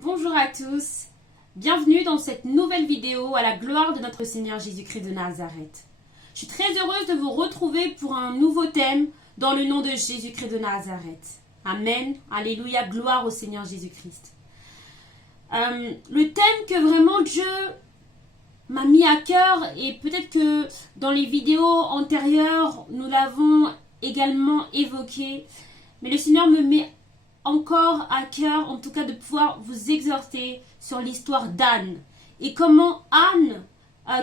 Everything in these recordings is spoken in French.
Bonjour à tous, bienvenue dans cette nouvelle vidéo à la gloire de notre Seigneur Jésus-Christ de Nazareth. Je suis très heureuse de vous retrouver pour un nouveau thème dans le nom de Jésus-Christ de Nazareth. Amen, alléluia, gloire au Seigneur Jésus-Christ. Le thème que vraiment Dieu m'a mis à cœur, et peut-être que dans les vidéos antérieures, nous l'avons également évoqué, mais le Seigneur me met encore à cœur, en tout cas, de pouvoir vous exhorter sur l'histoire d'Anne. Et comment Anne,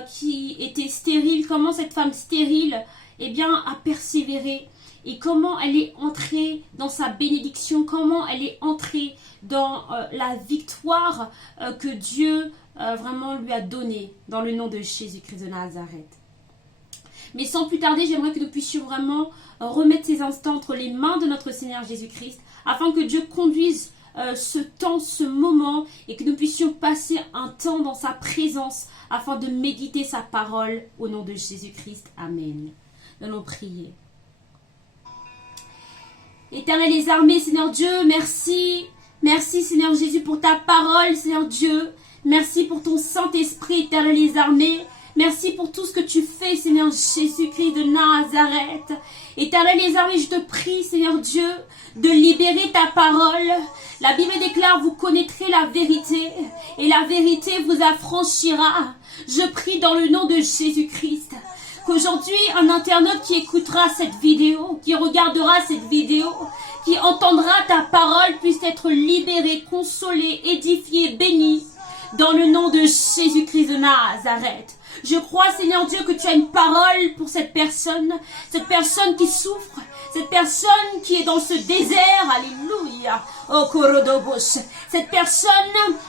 qui était stérile, comment cette femme stérile, eh bien, a persévéré. Et comment elle est entrée dans sa bénédiction, comment elle est entrée dans la victoire que Dieu vraiment lui a donnée dans le nom de Jésus-Christ de Nazareth. Mais sans plus tarder, j'aimerais que nous puissions vraiment remettre ces instants entre les mains de notre Seigneur Jésus-Christ, afin que Dieu conduise ce temps, ce moment, et que nous puissions passer un temps dans sa présence, afin de méditer sa parole au nom de Jésus-Christ. Amen. Nous allons prier. Éternel des armées, Seigneur Dieu, merci. Merci Seigneur Jésus pour ta parole, Seigneur Dieu. Merci pour ton Saint-Esprit, Éternel des armées. Merci pour tout ce que tu fais, Seigneur Jésus-Christ de Nazareth. Éternel des armées, je te prie, Seigneur Dieu, de libérer ta parole. La Bible déclare, vous connaîtrez la vérité, et la vérité vous affranchira. Je prie dans le nom de Jésus-Christ, qu'aujourd'hui, un internaute qui écoutera cette vidéo, qui regardera cette vidéo, qui entendra ta parole, puisse être libéré, consolé, édifié, béni, dans le nom de Jésus-Christ de Nazareth. Je crois, Seigneur Dieu, que tu as une parole pour cette personne qui souffre, cette personne qui est dans ce désert, alléluia, oh Korodobos, cette personne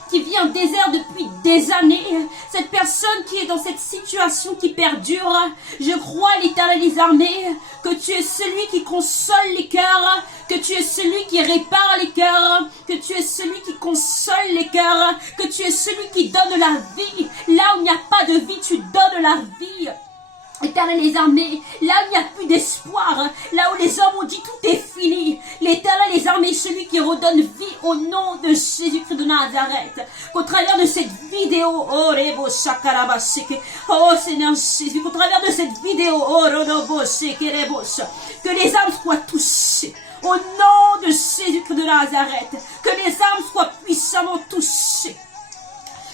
qui vit un désert depuis des années, cette personne qui est dans cette situation qui perdure. Je crois, l'Éternel des armées, que tu es celui qui console les cœurs, que tu es celui qui répare les cœurs, que tu es celui qui console les cœurs, que tu es celui qui donne la vie. Là où il n'y a pas de vie, tu donnes la vie. Éternel des armées, là où il n'y a plus d'espoir, là où les hommes ont dit tout est fini, l'Éternel des armées, celui qui redonne vie au nom de Jésus-Christ de Nazareth. Qu'au travers de cette vidéo, oh Seigneur Jésus, qu'au travers de cette vidéo, que les âmes soient touchées. Au nom de Jésus-Christ de Nazareth, que les âmes soient puissamment touchées.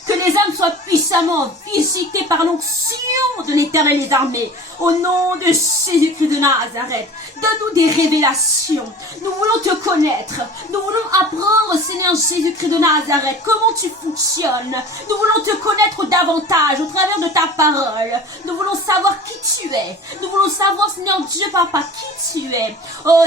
Que les âmes soient puissamment visitées par l'onction de l'Éternel des armées. Au nom de Jésus-Christ de Nazareth, donne-nous des révélations. Nous voulons te connaître. Nous voulons apprendre, Seigneur Jésus-Christ de Nazareth, comment tu fonctionnes. Nous voulons te connaître davantage au travers de ta parole. Nous voulons savoir qui tu es. Nous voulons savoir, Seigneur Dieu, Papa, qui tu es. Oh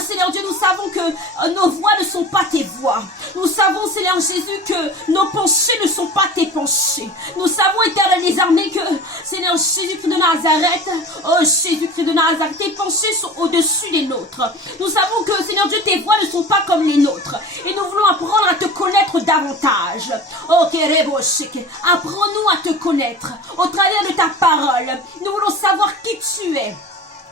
Seigneur Dieu, nous savons que nos voix ne sont pas tes voix. Nous savons, Seigneur Jésus, que nos pensées ne sont pas tes pensées. Nous savons, Éternel des armées, que, Seigneur Jésus-Christ de Nazareth, oh Jésus-Christ de Nazareth, tes pensées sont au-dessus des nôtres. Nous savons que, Seigneur Dieu, tes voix ne sont pas comme les nôtres. Et nous voulons apprendre à te connaître davantage. Oh, apprends-nous à te connaître au travers de ta parole. Nous voulons savoir qui tu es.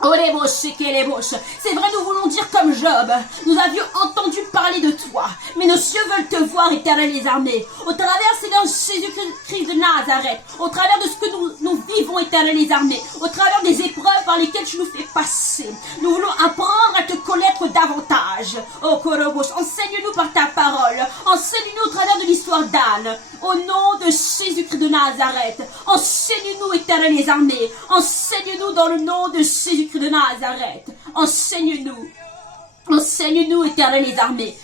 C'est vrai, nous voulons dire comme Job, nous avions entendu parler de toi, mais nos yeux veulent te voir, Éternel des armées. Au travers, Seigneur Jésus-Christ de Nazareth, au travers de ce que nous vivons, Éternel des armées, au travers des épreuves par lesquelles tu nous fais passer, nous voulons apprendre à te connaître davantage. Oh Korobos, enseigne-nous par ta parole, enseigne-nous au travers de l'histoire d'Anne, au nom de Jésus-Christ de Nazareth. Enseigne-nous, Éternel des armées, enseigne-nous dans le nom de Jésus-Christ de Nazareth. Enseigne-nous. Enseigne-nous, Éternel des armées.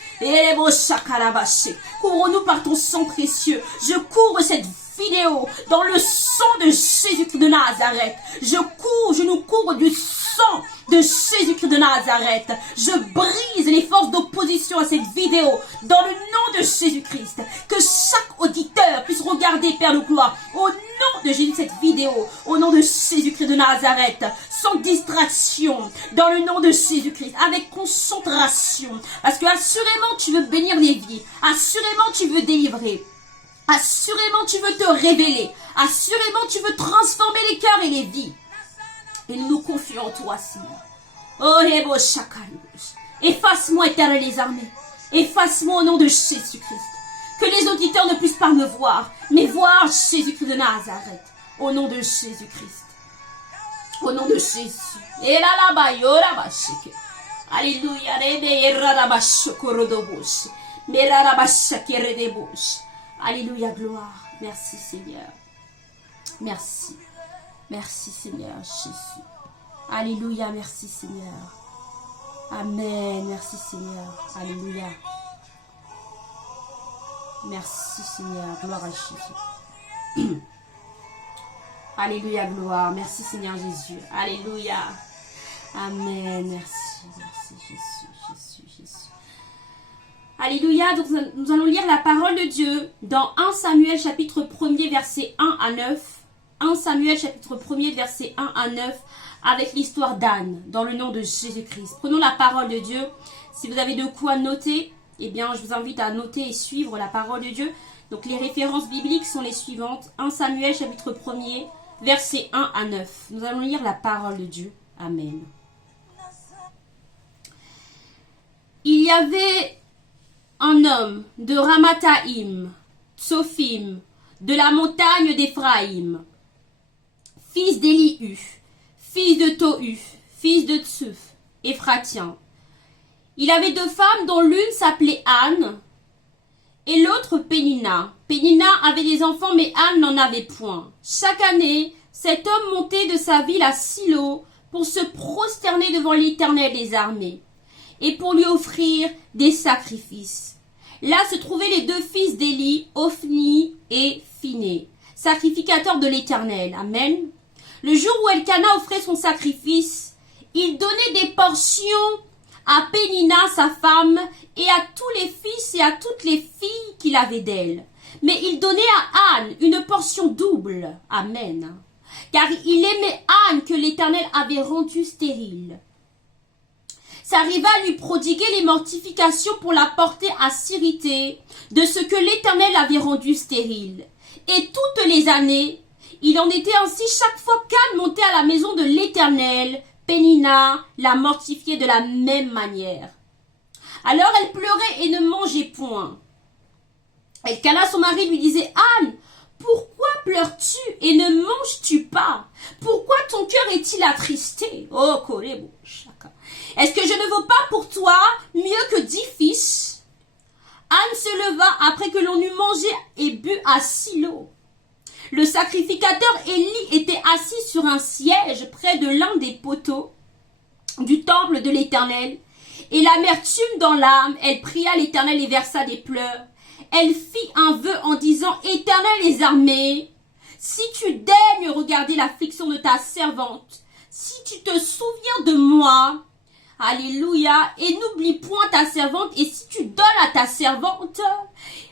Couvre-nous par ton sang précieux. Je couvre cette vidéo dans le sang de Jésus-Christ de Nazareth. Je nous couvre du sang de Jésus-Christ de Nazareth. Je brise les forces d'opposition à cette vidéo dans le nom de Jésus-Christ. Que chaque auditeur puisse regarder, Père de gloire, au nom de Jésus, cette vidéo, au nom de Jésus-Christ de Nazareth, sans distraction, dans le nom de Jésus-Christ, avec concentration. Parce que assurément, tu veux bénir les vies. Assurément, tu veux délivrer. Assurément, tu veux te révéler. Assurément, tu veux transformer les cœurs et les vies. Et nous nous confions en toi, Seigneur. Oh, efface-moi, Éternel des armées. Efface-moi au nom de Jésus-Christ. Que les auditeurs ne puissent pas me voir, mais voir Jésus-Christ de Nazareth. Au nom de Jésus-Christ. Au nom de Jésus. Et là, là-bas, yora bashike. Alléluia. Alléluia, gloire. Merci, Seigneur. Merci. Merci, Seigneur Jésus. Alléluia, merci, Seigneur. Amen. Merci, Seigneur. Alléluia. Merci, Seigneur. Gloire à Jésus. Alléluia, gloire. Merci, Seigneur Jésus. Alléluia. Amen. Merci, merci, Jésus. Alléluia. Donc, nous allons lire la parole de Dieu dans 1 Samuel chapitre 1er, verset 1 à 9. 1 Samuel chapitre 1er, verset 1 à 9, avec l'histoire d'Anne, dans le nom de Jésus-Christ. Prenons la parole de Dieu. Si vous avez de quoi noter, eh bien, je vous invite à noter et suivre la parole de Dieu. Donc, les références bibliques sont les suivantes. 1 Samuel chapitre 1er, verset 1 à 9. Nous allons lire la parole de Dieu. Amen. Il y avait un homme de Ramathaïm, Tsophim, de la montagne d'Éphraïm, fils d'Élihu, fils de Tohu, fils de Tsuf, Éphratien. Il avait deux femmes dont l'une s'appelait Anne et l'autre Pénina. Pénina avait des enfants mais Anne n'en avait point. Chaque année, cet homme montait de sa ville à Silo pour se prosterner devant l'Éternel des armées et pour lui offrir des sacrifices. Là se trouvaient les deux fils d'Élie, Ophni et Phiné, sacrificateurs de l'Éternel. Amen. Le jour où Elkana offrait son sacrifice, il donnait des portions à Pénina, sa femme, et à tous les fils et à toutes les filles qu'il avait d'elle. Mais il donnait à Anne une portion double. Amen. Car il aimait Anne que l'Éternel avait rendue stérile. Sa rivale lui prodiguait les mortifications pour la porter à s'irriter de ce que l'Éternel avait rendu stérile. Et toutes les années, il en était ainsi chaque fois qu'Anne montait à la maison de l'Éternel. Pénina la mortifiait de la même manière. Alors elle pleurait et ne mangeait point. Elkana, son mari, lui disait: Anne, pourquoi pleures-tu et ne manges-tu pas? Pourquoi ton cœur est-il attristé? Oh, Korebo, chacun. Est-ce que je ne vaux pas pour toi mieux que 10 fils? Anne se leva après que l'on eut mangé et bu à Silo. Le sacrificateur Élie était assis sur un siège près de l'un des poteaux du temple de l'Éternel. Et l'amertume dans l'âme, elle pria l'Éternel et versa des pleurs. Elle fit un vœu en disant: Éternel des armées, si tu daignes regarder l'affliction de ta servante, si tu te souviens de moi, alléluia, et n'oublie point ta servante, et si tu donnes à ta servante,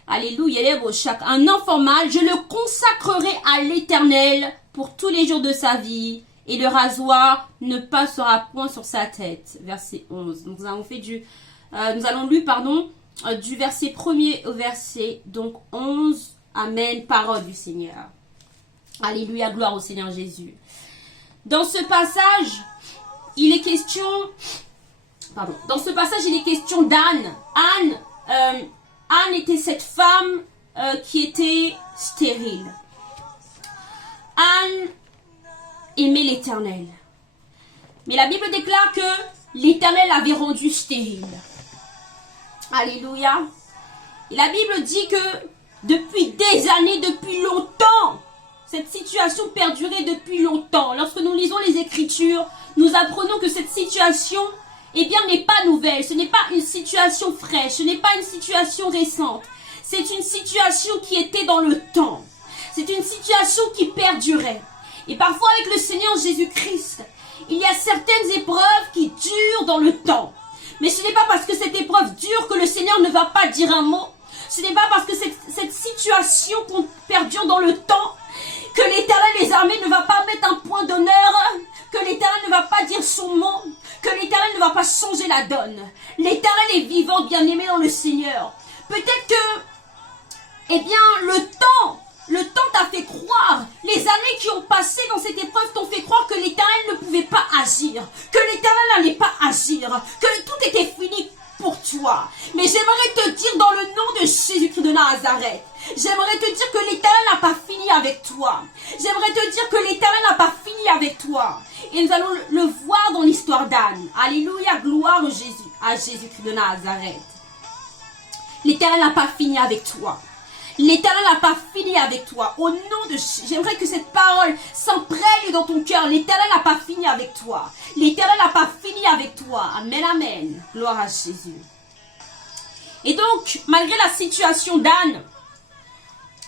alléluia, un enfant mâle, je le consacrerai à l'Éternel pour tous les jours de sa vie, et le rasoir ne passera point sur sa tête. Verset 11. Donc, nous allons lire, du verset 1er au verset donc 11. Amen. Parole du Seigneur. Alléluia, gloire au Seigneur Jésus. Dans ce passage, il est question d'Anne. Anne était cette femme qui était stérile. Anne aimait l'Éternel. Mais la Bible déclare que l'Éternel l'avait rendue stérile. Alléluia. Et la Bible dit que depuis des années, depuis longtemps, cette situation perdurait depuis longtemps. Lorsque nous lisons les Écritures, nous apprenons que cette situation, n'est pas nouvelle. Ce n'est pas une situation fraîche. Ce n'est pas une situation récente. C'est une situation qui était dans le temps. C'est une situation qui perdurait. Et parfois avec le Seigneur Jésus-Christ, il y a certaines épreuves qui durent dans le temps. Mais ce n'est pas parce que cette épreuve dure que le Seigneur ne va pas dire un mot. Ce n'est pas parce que cette situation perdure dans le temps que l'Éternel des armées ne va pas mettre un point d'honneur, que l'Éternel ne va pas dire son mot, que l'Éternel ne va pas changer la donne. L'Éternel est vivant, bien-aimé dans le Seigneur. Peut-être que, le temps t'a fait croire, les années qui ont passé dans cette épreuve t'ont fait croire que l'Éternel ne pouvait pas agir, que l'Éternel n'allait pas agir, que tout était fini. pour toi. Mais j'aimerais te dire dans le nom de Jésus-Christ de Nazareth, j'aimerais te dire que l'Éternel n'a pas fini avec toi. J'aimerais te dire que l'Éternel n'a pas fini avec toi. Et nous allons le voir dans l'histoire d'Anne. Alléluia, gloire à Jésus-Christ de Nazareth. L'Éternel n'a pas fini avec toi. L'Éternel n'a pas fini avec toi. Au nom de Jésus, j'aimerais que cette parole s'imprègne dans ton cœur. L'Éternel n'a pas fini avec toi. L'Éternel n'a pas fini avec toi. Amen, amen. Gloire à Jésus. Et donc, malgré la situation d'Anne,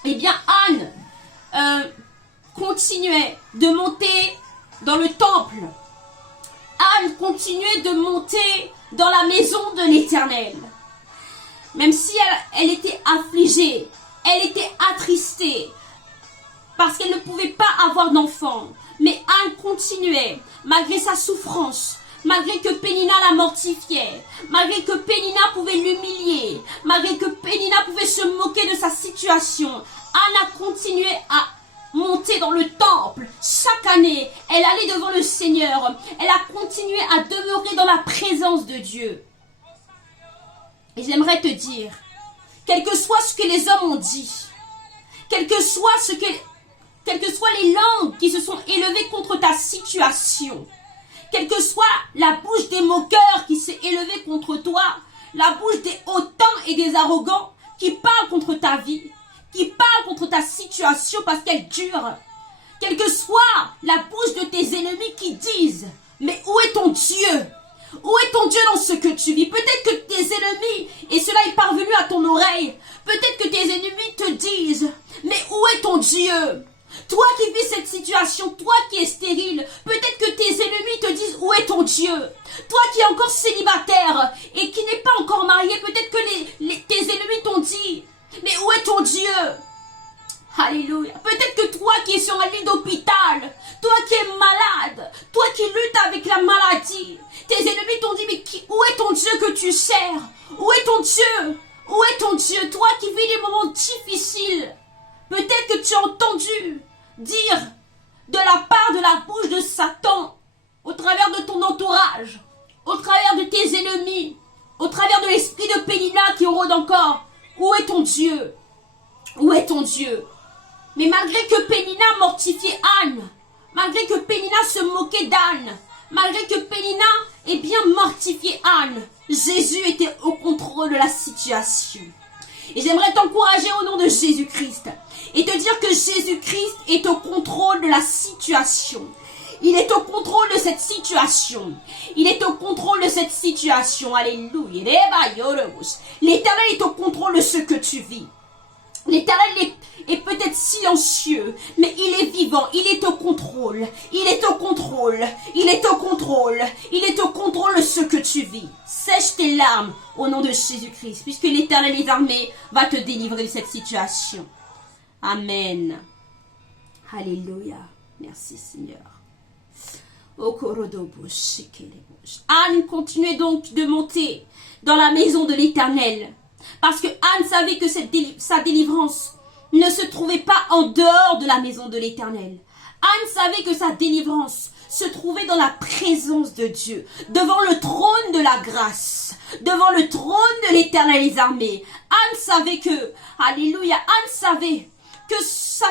eh bien, Anne continuait de monter dans le temple. Anne continuait de monter dans la maison de l'Éternel. Même si elle était affligée, elle était attristée parce qu'elle ne pouvait pas avoir d'enfant. Mais Anne continuait, malgré sa souffrance, malgré que Pénina la mortifiait, malgré que Pénina pouvait l'humilier, malgré que Pénina pouvait se moquer de sa situation. Anne a continué à monter dans le temple. Chaque année, elle allait devant le Seigneur. Elle a continué à demeurer dans la présence de Dieu. Et j'aimerais te dire, quel que soit ce que les hommes ont dit, quelles que soient les langues qui se sont élevées contre ta situation, quelle que soit la bouche des moqueurs qui s'est élevée contre toi, la bouche des hautains et des arrogants qui parlent contre ta vie, qui parlent contre ta situation parce qu'elle dure, quelle que soit la bouche de tes ennemis qui disent, mais où est ton Dieu? Où est ton Dieu dans ce que tu vis? Peut-être que tes ennemis, et cela est parvenu à ton oreille, peut-être que tes ennemis te disent, mais où est ton Dieu? Toi qui vis cette situation, toi qui es stérile, peut-être que tes ennemis te disent, où est ton Dieu? Toi qui es encore célibataire et qui n'es pas encore marié, peut-être que tes ennemis t'ont dit, mais où est ton Dieu? Alléluia. Peut-être que toi qui es sur un lit d'hôpital, toi qui es malade, toi qui luttes avec la maladie, tes ennemis t'ont dit, mais où est ton Dieu que tu sers? Où est ton Dieu? Où est ton Dieu? Toi qui vis des moments difficiles, peut-être que tu as entendu dire de la part de la bouche de Satan, au travers de ton entourage, au travers de tes ennemis, au travers de l'esprit de Pénina qui rôde encore, où est ton Dieu? Où est ton Dieu? Mais malgré que Pénina mortifiait Anne, malgré que Pénina se moquait d'Anne, malgré que Pénina ait bien mortifié Anne, Jésus était au contrôle de la situation. Et j'aimerais t'encourager au nom de Jésus-Christ et te dire que Jésus-Christ est au contrôle de la situation. Il est au contrôle de cette situation. Il est au contrôle de cette situation. Alléluia. L'Éternel est au contrôle de ce que tu vis. L'Éternel est peut-être silencieux, mais il est vivant, il est au contrôle, il est au contrôle, il est au contrôle, il est au contrôle de ce que tu vis. Sèche tes larmes au nom de Jésus-Christ, puisque l'Éternel des armées va te délivrer de cette situation. Amen. Alléluia. Merci Seigneur. Anne continuait donc de monter dans la maison de l'Éternel. Parce que Anne savait que sa délivrance ne se trouvait pas en dehors de la maison de l'Éternel. Anne savait que sa délivrance se trouvait dans la présence de Dieu, devant le trône de la grâce, devant le trône de l'Éternel des armées. Anne savait que, alléluia, Anne savait que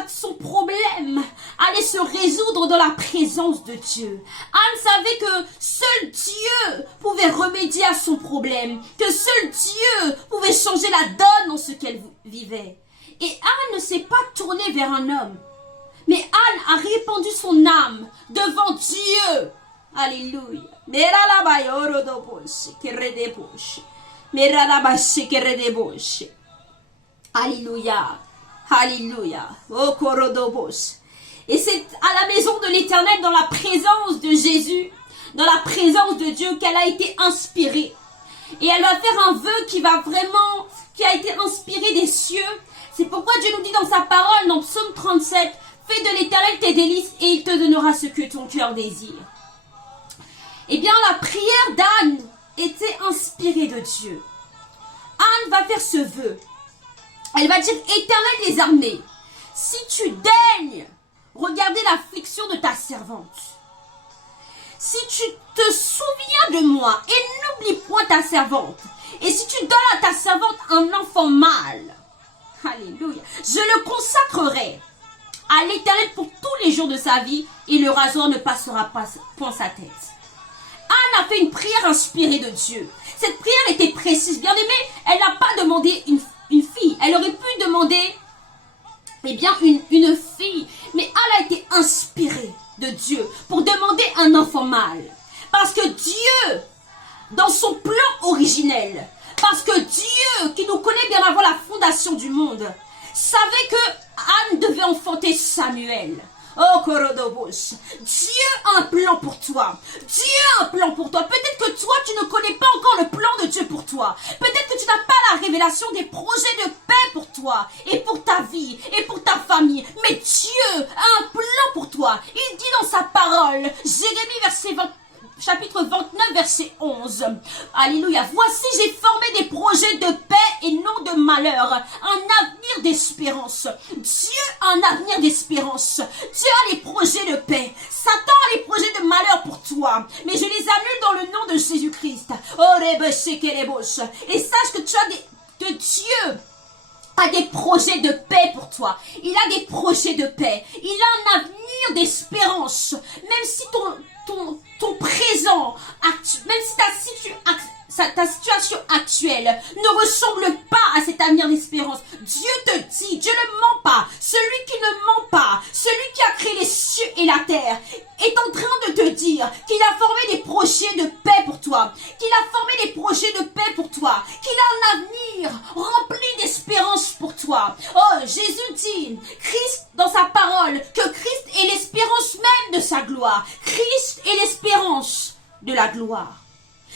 son problème allait se résoudre dans la présence de Dieu. Anne savait que seul Dieu pouvait remédier à son problème, que seul Dieu pouvait changer la donne dans ce qu'elle vivait. Et Anne ne s'est pas tournée vers un homme, mais Anne a répandu son âme devant Dieu. Alléluia. Alléluia. Alléluia. Oh, Korodobos. Et c'est à la maison de l'Éternel, dans la présence de Jésus, dans la présence de Dieu, qu'elle a été inspirée. Et elle va faire un vœu qui a été inspiré des cieux. C'est pourquoi Dieu nous dit dans sa parole, dans Psaume 37, fais de l'Éternel tes délices et il te donnera ce que ton cœur désire. Eh bien, la prière d'Anne était inspirée de Dieu. Anne va faire ce vœu. Elle va dire, Éternel des armées, si tu daignes regarder l'affliction de ta servante, si tu te souviens de moi et n'oublie point ta servante, Et si tu donnes à ta servante un enfant mâle, alléluia, je le consacrerai à l'Éternel pour tous les jours de sa vie, et le rasoir ne passera pas point sa tête. Anne a fait une prière inspirée de Dieu. Cette prière était précise. Bien aimée, elle n'a pas demandé une fille. Elle aurait pu demander, eh bien, une fille. Mais elle a été inspirée de Dieu pour demander un enfant mâle. Parce que Dieu, dans son plan originel, parce que Dieu, qui nous connaît bien avant la fondation du monde, savait que Anne devait enfanter Samuel. Oh, Korodobos, Dieu a un plan pour toi. Dieu a un plan pour toi. Peut-être que toi, tu ne connais pas encore le plan de Dieu pour toi. Peut-être que tu n'as pas la révélation des projets de paix pour toi et pour ta vie et pour ta famille. Mais Dieu a un plan pour toi. Il dit dans sa parole, Jérémie chapitre 29, verset 11. Alléluia. Voici, j'ai formé des projets de paix et non de malheur. Un avenir d'espérance. Dieu a un avenir d'espérance. Dieu a les projets de paix. Satan a les projets de malheur pour toi. Mais je les annule dans le nom de Jésus-Christ. Et sache que que Dieu a des projets de paix pour toi. Il a des projets de paix. Il a un avenir d'espérance. Même si ton présent, même si ta situation actuelle ne ressemble pas à cet avenir d'espérance, Dieu te dit, Dieu ne ment pas. Celui qui ne ment pas, celui qui a créé les cieux et la terre, est en train de te dire qu'il a formé des projets de paix pour toi, qu'il a formé des projets de paix pour toi, qu'il a un avenir rempli d'espérance pour toi. Oh, Jésus dit, Christ dans sa parole, que Christ est l'espérance même de sa gloire. Christ est l'espérance de la gloire.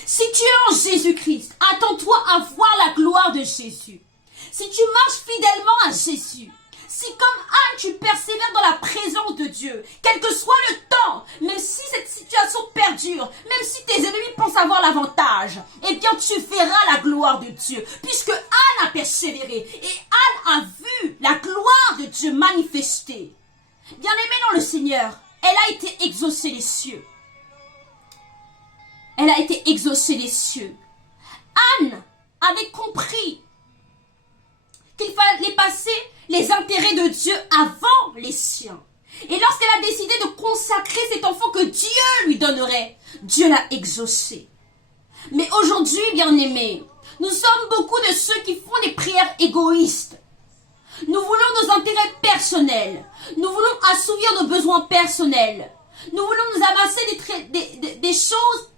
Si tu es en Jésus-Christ, attends-toi à voir la gloire de Jésus. Si tu marches fidèlement à Jésus, si comme Anne tu persévères dans la présence de Dieu, quel que soit le temps, même si cette situation perdure, même si tes ennemis pensent avoir l'avantage, eh bien tu verras la gloire de Dieu, puisque Anne a persévéré et Anne a vu la gloire de Dieu manifestée. Bien-aimée dans le Seigneur, elle a été exaucée les cieux. Elle a été exaucée les cieux. Anne avait compris qu'il fallait passer les intérêts de Dieu avant les siens. Et lorsqu'elle a décidé de consacrer cet enfant que Dieu lui donnerait, Dieu l'a exaucé. Mais aujourd'hui, bien-aimés, nous sommes beaucoup de ceux qui font des prières égoïstes. Nous voulons nos intérêts personnels. Nous voulons assouvir nos besoins personnels. Nous voulons nous amasser des choses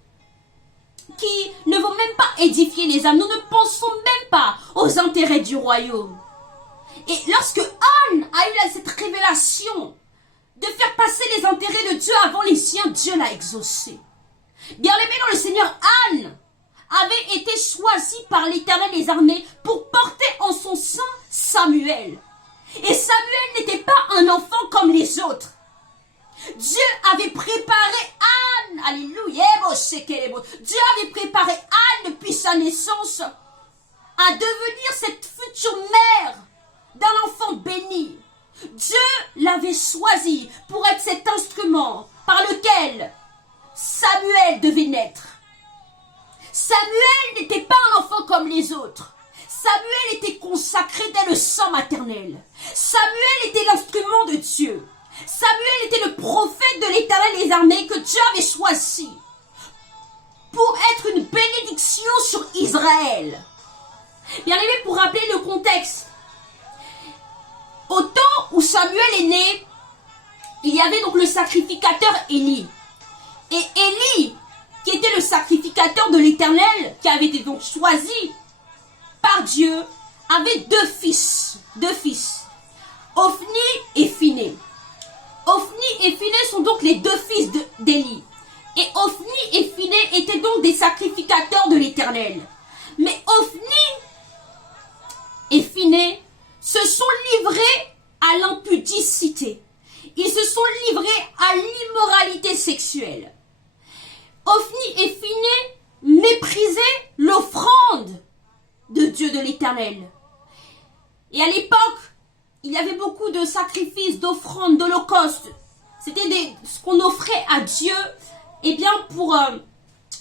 qui ne vont même pas édifier les âmes. Nous ne pensons même pas aux intérêts du royaume. Et lorsque Anne a eu cette révélation de faire passer les intérêts de Dieu avant les siens, Dieu l'a exaucé. Bien-aimé dans le Seigneur, Anne avait été choisie par l'Éternel des armées pour porter en son sein Samuel. Et Samuel n'était pas un enfant comme les autres. Dieu avait préparé Anne, alléluia, Dieu avait préparé Anne depuis sa naissance à devenir cette future mère d'un enfant béni. Dieu l'avait choisi pour être cet instrument par lequel Samuel devait naître. Samuel n'était pas un enfant comme les autres. Samuel était consacré dès le sang maternel. Samuel était l'instrument de Dieu. Samuel était le prophète de l'Éternel des armées que Dieu avait choisi pour être une bénédiction sur Israël. Bien aimé, pour rappeler le contexte, au temps où Samuel est né, il y avait donc le sacrificateur Élie. Et Élie, qui était le sacrificateur de l'Éternel, qui avait été donc choisi par Dieu, avait deux fils, Ophni et Phiné. Ophni et Phiné sont donc les deux fils d'Élie. Et Ophni et Phiné étaient donc des sacrificateurs de l'Éternel. Mais Ophni et Phiné se sont livrés à l'impudicité. Ils se sont livrés à l'immoralité sexuelle. Ophni et Phiné méprisaient l'offrande de Dieu de l'Éternel. Et à l'époque, il y avait beaucoup de sacrifices, d'offrandes, d'holocaustes. C'était ce qu'on offrait à Dieu. Eh bien,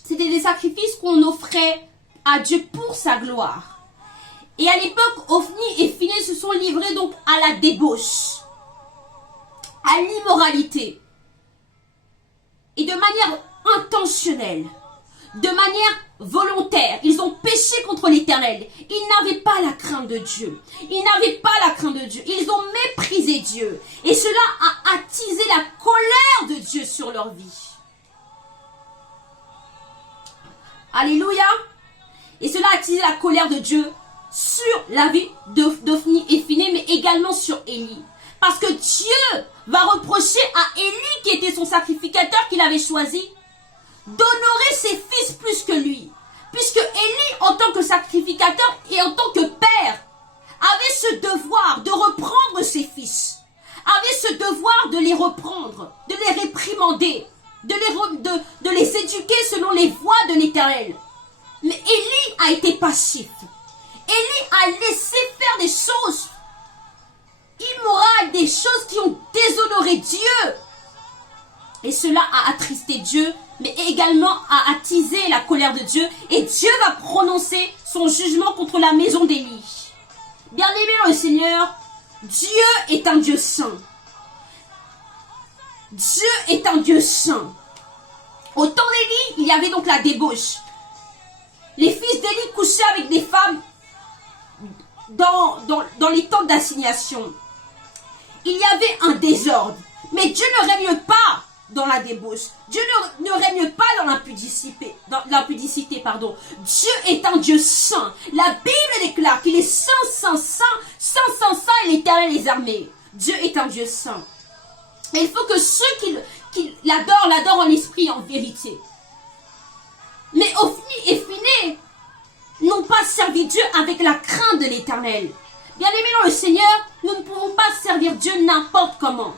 c'était des sacrifices qu'on offrait à Dieu pour sa gloire. Et à l'époque, Ophni et Phinéas se sont livrés donc à la débauche, à l'immoralité, et de manière intentionnelle, de manière volontaire. Ils ont péché contre l'Éternel. Ils n'avaient pas la crainte de Dieu. Ils n'avaient pas la crainte de Dieu. Ils ont méprisé Dieu. Et cela a attisé la colère de Dieu sur leur vie. Alléluia. Et cela a attisé la colère de Dieu sur la vie d'Ophni et Phinéas, mais également sur Élie. Parce que Dieu va reprocher à Élie, qui était son sacrificateur qu'il avait choisi, d'honorer ses fils plus que lui. Puisque Élie, en tant que sacrificateur et en tant que père, avait ce devoir de reprendre ses fils, avait ce devoir de les reprendre, de les réprimander, de les éduquer selon les voies de l'Éternel. Mais Élie a été passif. Élie a laissé faire des choses immorales, des choses qui ont déshonoré Dieu. Et cela a attristé Dieu, mais également a attisé la colère de Dieu. Et Dieu va prononcer son jugement contre la maison d'Élie. Bien-aimé dans le Seigneur, Dieu est un Dieu saint. Dieu est un Dieu saint. Au temps d'Élie, il y avait donc la débauche. Les fils d'Élie couchaient avec des femmes dans les tentes d'assignation. Il y avait un désordre. Mais Dieu ne règne pas dans la débauche. Dieu ne règne pas dans l'impudicité. Dieu est un Dieu saint. La Bible déclare qu'il est saint, saint, saint, saint, saint, saint, et l'Éternel des armées. Dieu est un Dieu saint. Et il faut que ceux qui l'adorent en esprit et en vérité. Mais Ophni et Phinéas n'ont pas servi Dieu avec la crainte de l'Éternel. Bien-aimés dans le Seigneur, nous ne pouvons pas servir Dieu n'importe comment.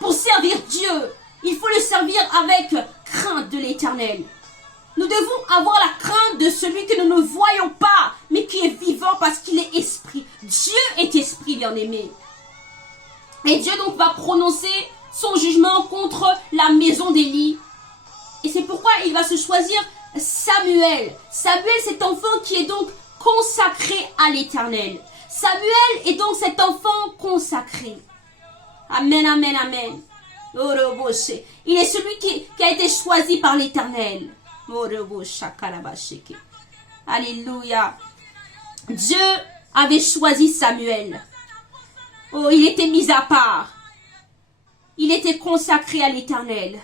Pour servir Dieu, il faut le servir avec crainte de l'Éternel. Nous devons avoir la crainte de celui que nous ne voyons pas, mais qui est vivant parce qu'il est esprit. Dieu est esprit, bien-aimé. Et Dieu donc va prononcer son jugement contre la maison d'Élie. Et c'est pourquoi il va se choisir Samuel. Samuel, cet enfant qui est donc consacré à l'Éternel. Samuel est donc cet enfant consacré. Amen, amen, amen. Il est celui qui a été choisi par l'Éternel. Alléluia. Dieu avait choisi Samuel. Oh, il était mis à part. Il était consacré à l'Éternel.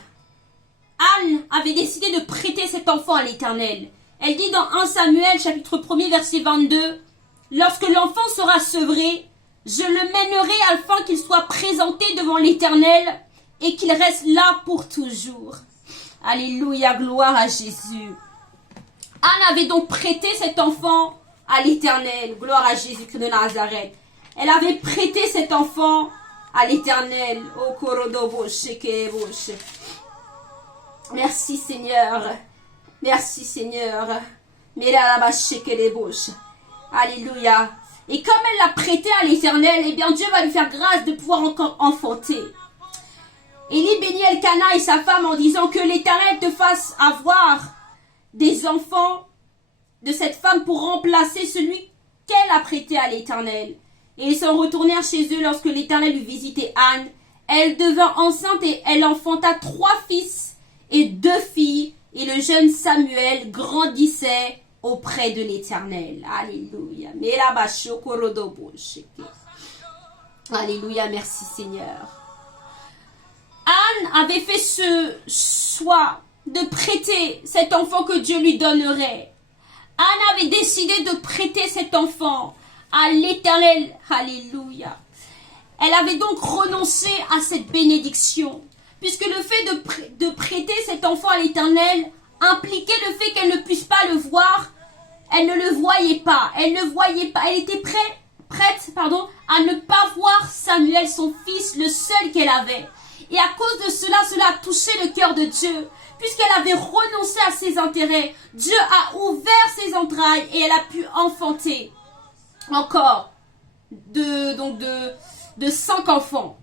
Anne avait décidé de prêter cet enfant à l'Éternel. Elle dit dans 1 Samuel, chapitre 1er, verset 22, « Lorsque l'enfant sera sevré, je le mènerai afin qu'il soit présenté devant l'Éternel et qu'il reste là pour toujours. » Alléluia, gloire à Jésus. Anne avait donc prêté cet enfant à l'Éternel. Gloire à Jésus-Christ de Nazareth. Elle avait prêté cet enfant à l'Éternel. Merci Seigneur. Merci Seigneur. Alléluia. Et comme elle l'a prêté à l'Éternel, eh bien Dieu va lui faire grâce de pouvoir encore enfanter. Élie bénit Elkana et sa femme en disant que l'Éternel te fasse avoir des enfants de cette femme pour remplacer celui qu'elle a prêté à l'Éternel. Et ils s'en retournèrent chez eux lorsque l'Éternel eut visité Anne. Elle devint enceinte et elle enfanta 3 fils et 2 filles. Et le jeune Samuel grandissait auprès de l'Éternel. Alléluia. Alléluia, merci Seigneur. Anne avait fait ce choix de prêter cet enfant que Dieu lui donnerait. Anne avait décidé de prêter cet enfant à l'Éternel. Alléluia. Elle avait donc renoncé à cette bénédiction, puisque le fait de prêter cet enfant à l'Éternel impliquait le fait qu'elle ne puisse pas le voir. Elle ne le voyait pas. Elle ne voyait pas. Elle était prête à ne pas voir Samuel, son fils, le seul qu'elle avait. Et à cause de cela, cela a touché le cœur de Dieu. Puisqu'elle avait renoncé à ses intérêts, Dieu a ouvert ses entrailles et elle a pu enfanter encore de 5 enfants.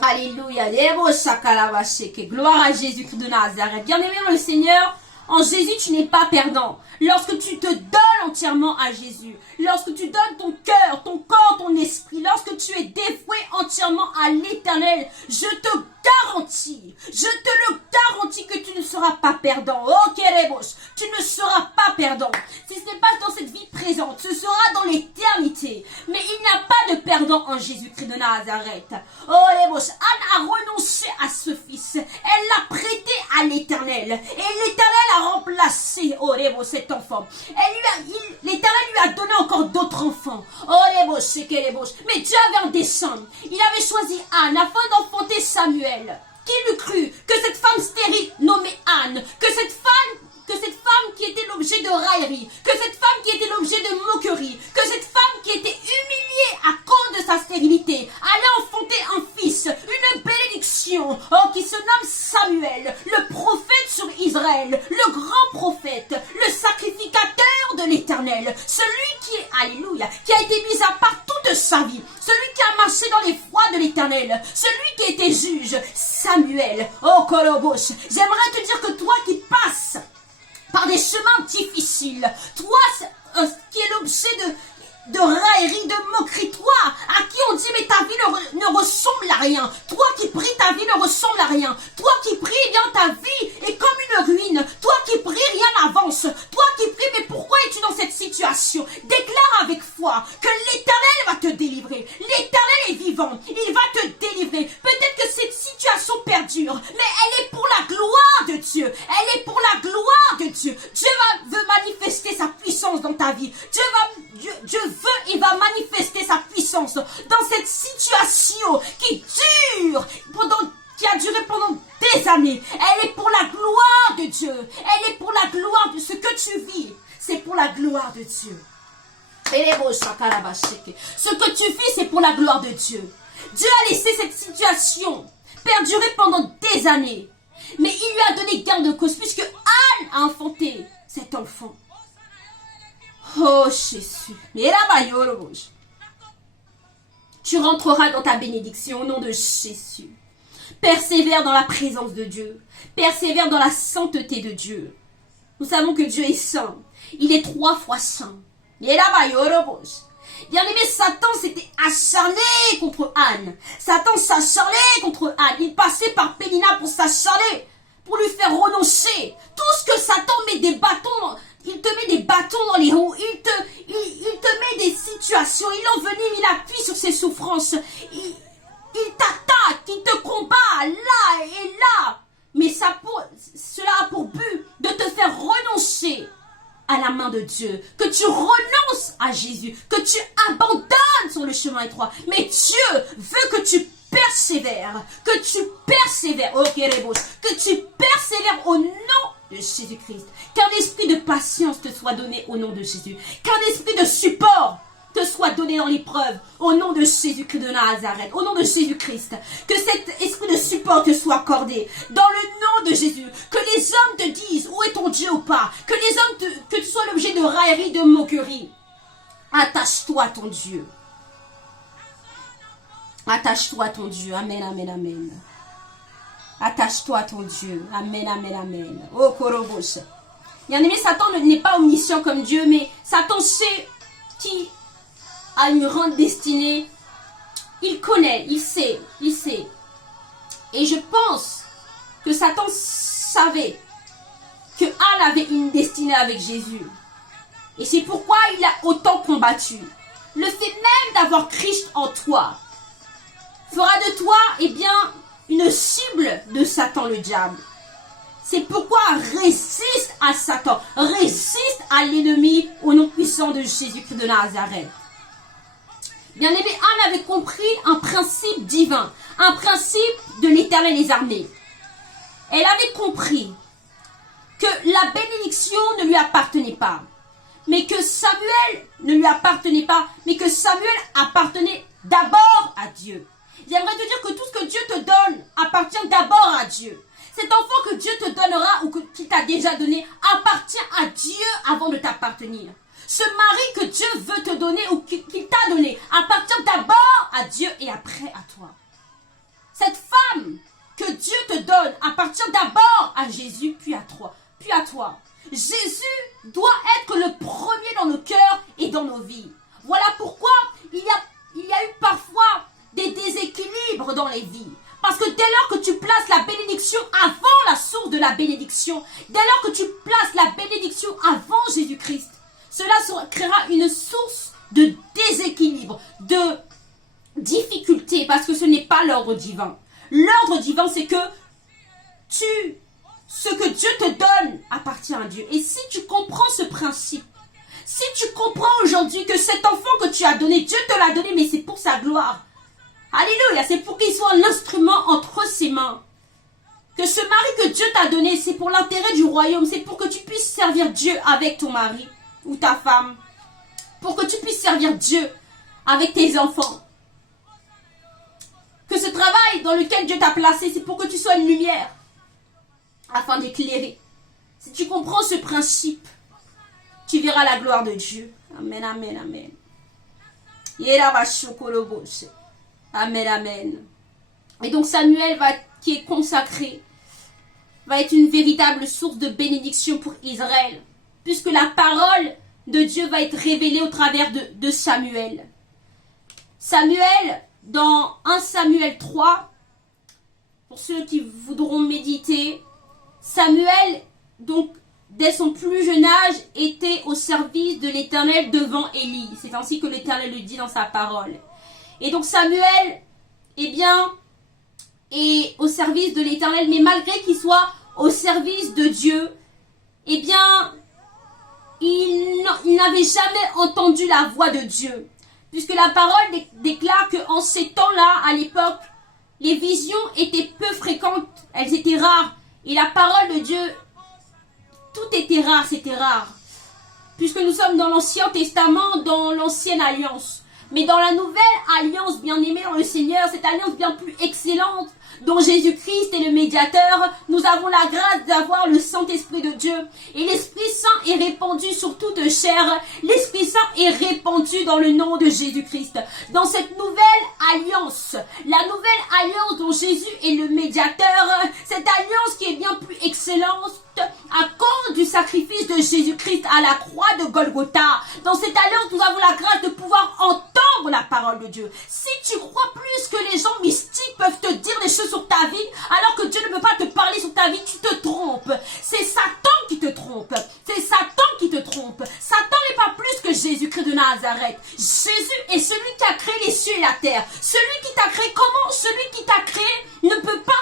Alléluia. Gloire à Jésus-Christ de Nazareth. Bien-aimés dans le Seigneur, En Jésus, tu n'es pas perdant. Lorsque tu te donnes entièrement à Jésus, lorsque tu donnes ton cœur, ton corps, ton esprit, lorsque tu es dévoué entièrement à l'Éternel, je te garantis que tu ne seras pas perdant. Oh, Kérebos, tu ne seras pas perdant. Si ce n'est pas dans cette vie présente, ce sera dans l'éternité. Mais il n'y a pas de perdant en Jésus-Christ de Nazareth. Oh, Lebos, Anne a renoncé à ce fils. Elle l'a prêté à l'Éternel. Et l'Éternel a remplacé, oh, Lebos, cet enfant. L'Éternel lui a donné encore d'autres enfants. Oh, Lebos, c'est que Lebos. Mais Dieu avait un dessein. Il avait choisi Anne afin d'enfanter Samuel. Qui l'eût cru que cette femme stérile nommée Anne, que cette femme qui était l'objet de raillerie, que cette femme qui était l'objet de moquerie, que cette femme qui était humiliée à cause de sa stérilité, allait enfanter un fils, une bénédiction, oh, qui se nomme Samuel, le prophète sur Israël, le grand prophète, le sacrificateur de l'Éternel, celui qui est, alléluia, qui a été mis à part toute sa vie, celui qui a marché dans les voies de l'Éternel, celui qui était juge, Samuel. Oh, Kolobos, j'aimerais te dire que toi qui passes par des chemins difficiles, toi qui es l'objet de raillerie, de moquerie, toi à qui on dit mais ta vie ne ressemble à rien, toi qui pries ta vie ne ressemble à rien, toi qui pries eh bien ta vie est comme une ruine, toi qui pries rien n'avance, toi qui pries mais pourquoi es-tu dans cette situation? Déclare avec foi que l'Éternel va te délivrer, l'Éternel est vivant, il va te délivrer. Peut-être que cette situation perdure, mais elle est pour la gloire de Dieu, elle est pour la gloire de Dieu. Dieu veut manifester sa puissance dans ta vie, Dieu veut et va manifester sa puissance dans cette situation qui a duré pendant des années. Elle est pour la gloire de Dieu. Elle est pour la gloire de ce que tu vis. C'est pour la gloire de Dieu. Ce que tu vis, c'est pour la gloire de Dieu. Dieu a laissé cette situation perdurer pendant des années. Mais il lui a donné gain de cause puisque Anne a enfanté cet enfant. Oh Jésus, mais là-bas, tu rentreras dans ta bénédiction au nom de Jésus. Persévère dans la présence de Dieu. Persévère dans la sainteté de Dieu. Nous savons que Dieu est saint. Il est 3 fois saint. Et là-bas, bien aimé, Satan s'était acharné contre Anne. Satan s'acharnait contre Anne. Il passait par Pénina pour s'acharner, pour lui faire renoncer. Tout ce que Satan met des bâtons, il te met des bâtons dans les roues, il te met des situations, il envenime, il appuie sur ses souffrances, il t'attaque, il te combat là et là. Mais cela a pour but de te faire renoncer à la main de Dieu, que tu renonces à Jésus, que tu abandonnes sur le chemin étroit. Mais Dieu veut que tu persévères, ok Rebos, que tu persévères au nom de Jésus-Christ. Qu'un esprit de patience te soit donné au nom de Jésus. Qu'un esprit de support te soit donné dans l'épreuve au nom de Jésus-Christ de Nazareth, au nom de Jésus-Christ. Que cet esprit de support te soit accordé dans le nom de Jésus. Que les hommes te disent où est ton Dieu ou pas. Que les hommes que tu sois l'objet de raillerie, de moquerie. Attache-toi à ton Dieu. Attache-toi à ton Dieu. Amen, amen, amen. Attache-toi à ton Dieu. Amen, amen, amen. Oh, Korobos. Bien aimé, Satan n'est pas omniscient comme Dieu, mais Satan sait qui a une grande destinée. Il connaît, il sait. Et je pense que Satan savait que Anne avait une destinée avec Jésus. Et c'est pourquoi il a autant combattu. Le fait même d'avoir Christ en toi fera de toi, eh bien, une cible de Satan le diable. C'est pourquoi résiste à Satan, résiste à l'ennemi au nom puissant de Jésus-Christ de Nazareth. Bien aimé, Anne avait compris un principe divin, un principe de l'Éternel des armées. Elle avait compris que la bénédiction ne lui appartenait pas, mais que Samuel ne lui appartenait pas, mais que Samuel appartenait d'abord à Dieu. J'aimerais te dire que tout ce que Dieu te donne appartient d'abord à Dieu. Cet enfant que Dieu te donnera ou qu'il t'a déjà donné appartient à Dieu avant de t'appartenir. Ce mari que Dieu veut te donner ou qu'il t'a donné appartient d'abord à Dieu et après à toi. Cette femme que Dieu te donne appartient d'abord à Jésus puis à toi. Jésus doit être le premier dans nos cœurs et dans nos vies. Voilà pourquoi il y a eu parfois des déséquilibres dans les vies. Parce que dès lors que tu places la bénédiction avant la source de la bénédiction, dès lors que tu places la bénédiction avant Jésus-Christ, cela créera une source de déséquilibre, de difficulté, parce que ce n'est pas l'ordre divin. L'ordre divin, c'est que ce que Dieu te donne appartient à Dieu. Et si tu comprends ce principe, si tu comprends aujourd'hui que cet enfant que tu as donné, Dieu te l'a donné, mais c'est pour sa gloire. Alléluia, c'est pour qu'il soit un instrument entre ses mains. Que ce mari que Dieu t'a donné, c'est pour l'intérêt du royaume, c'est pour que tu puisses servir Dieu avec ton mari ou ta femme. Pour que tu puisses servir Dieu avec tes enfants. Que ce travail dans lequel Dieu t'a placé, c'est pour que tu sois une lumière, afin d'éclairer. Si tu comprends ce principe, tu verras la gloire de Dieu. Amen, amen, amen. Amen, amen. Et donc Samuel, qui est consacré, va être une véritable source de bénédiction pour Israël, puisque la parole de Dieu va être révélée au travers de Samuel. Samuel, dans 1 Samuel 3, pour ceux qui voudront méditer, Samuel, donc, dès son plus jeune âge, était au service de l'Éternel devant Élie. C'est ainsi que l'Éternel le dit dans sa parole. Et donc Samuel, eh bien, est au service de l'Éternel, mais malgré qu'il soit au service de Dieu, eh bien, il n'avait jamais entendu la voix de Dieu. Puisque la parole déclare qu'en ces temps-là, à l'époque, les visions étaient peu fréquentes, elles étaient rares. Et la parole de Dieu, tout était rare, c'était rare. Puisque nous sommes dans l'Ancien Testament, dans l'Ancienne Alliance. Mais dans la Nouvelle Alliance, bien aimée dans le Seigneur, cette alliance bien plus excellente, dont Jésus-Christ est le médiateur, nous avons la grâce d'avoir le Saint-Esprit de Dieu. Et l'Esprit Saint est répandu sur toute chair. L'Esprit Saint est répandu dans le nom de Jésus-Christ. Dans cette nouvelle alliance, la nouvelle alliance dont Jésus est le médiateur, cette alliance qui est bien plus excellente, à cause du sacrifice de Jésus-Christ à la croix de Golgotha. Dans cette alliance, nous avons la grâce de pouvoir entendre la parole de Dieu. Si tu crois plus que les gens mystiques peuvent te dire des choses sur ta vie, alors que Dieu ne peut pas te parler sur ta vie, tu te trompes. C'est Satan qui te trompe. C'est Satan qui te trompe. Satan n'est pas plus que Jésus-Christ de Nazareth. Jésus est celui qui a créé les cieux et la terre. Celui qui t'a créé, comment celui qui t'a créé ne peut pas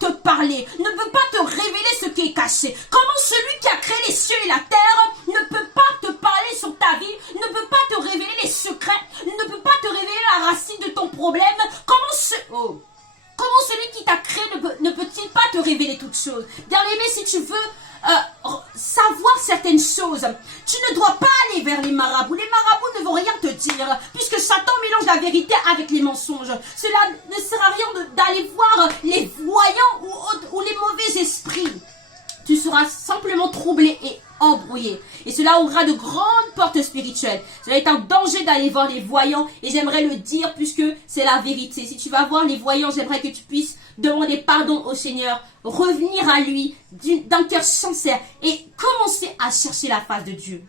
te parler, ne peut pas te révéler ce qui est caché. Comment celui qui a créé les cieux et la terre ne peut pas te parler sur ta vie, ne peut pas te révéler les secrets, ne peut pas te révéler la racine de ton problème. Comment celui qui t'a créé ne peut-il pas te révéler toutes choses? Bien aimé, si tu veux savoir certaines choses, tu ne dois pas aller vers les marabouts. Les marabouts ne vont rien te dire, puisque Satan mélange la vérité avec les mensonges. Cela ne sert à rien d'aller voir les voyants ou les mauvais esprits. Tu seras simplement troublé et embrouillé. Et cela ouvrira de grandes portes spirituelles. Cela est un danger d'aller voir les voyants. Et j'aimerais le dire puisque c'est la vérité. Si tu vas voir les voyants, j'aimerais que tu puisses demander pardon au Seigneur. Revenir à lui d'un cœur sincère. Et commencer à chercher la face de Dieu.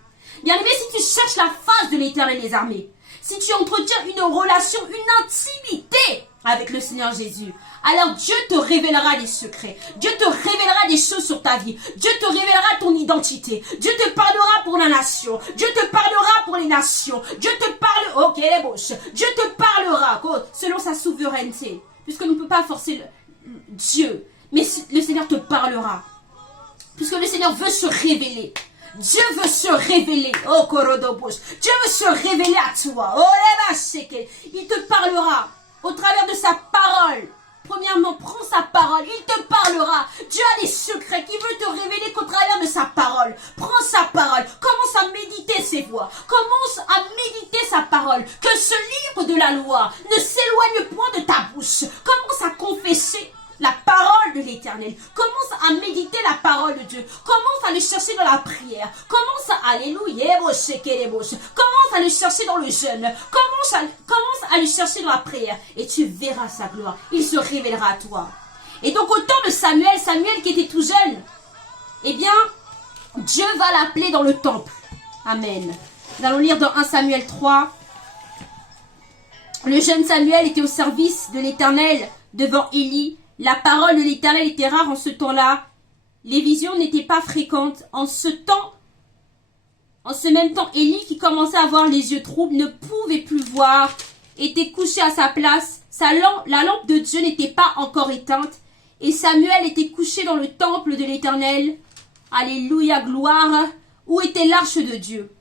Bien aimé, si tu cherches la face de l'Éternel des armées. Si tu entretiens une relation, une intimité avec le Seigneur Jésus, alors Dieu te révélera des secrets. Dieu te révélera des choses sur ta vie. Dieu te révélera ton identité. Dieu te parlera pour la nation. Dieu te parlera pour les nations. Dieu te parle, ok les bouches. Dieu te parlera selon sa souveraineté. Puisque nous ne pouvons pas forcer Dieu. Mais le Seigneur te parlera. Puisque le Seigneur veut se révéler. Dieu veut se révéler. Oh, Korodobos. Dieu veut se révéler à toi. Oh, il te parlera au travers de sa parole. Premièrement, prends sa parole. Il te parlera. Dieu a des secrets qui veut te révéler qu'au travers de sa parole. Prends sa parole. Commence à méditer ses voix. Commence à méditer sa parole. Que ce livre de la loi ne s'éloigne point de ta bouche. Commence à confesser la parole de l'Éternel. Commence à méditer la parole de Dieu. Commence à le chercher dans la prière. Commence à, alléluia, commence à le chercher dans le jeûne. Commence à le chercher dans la prière. Et tu verras sa gloire. Il se révélera à toi. Et donc au temps de Samuel qui était tout jeune, eh bien, Dieu va l'appeler dans le temple. Amen. Nous allons lire dans 1 Samuel 3. Le jeune Samuel était au service de l'Éternel devant Élie. La parole de l'Éternel était rare en ce temps-là. Les visions n'étaient pas fréquentes. En ce même temps, Élie, qui commençait à avoir les yeux troubles, ne pouvait plus voir, était couché à sa place. La lampe de Dieu n'était pas encore éteinte. Et Samuel était couché dans le temple de l'Éternel. Alléluia, gloire. Où était l'arche de Dieu?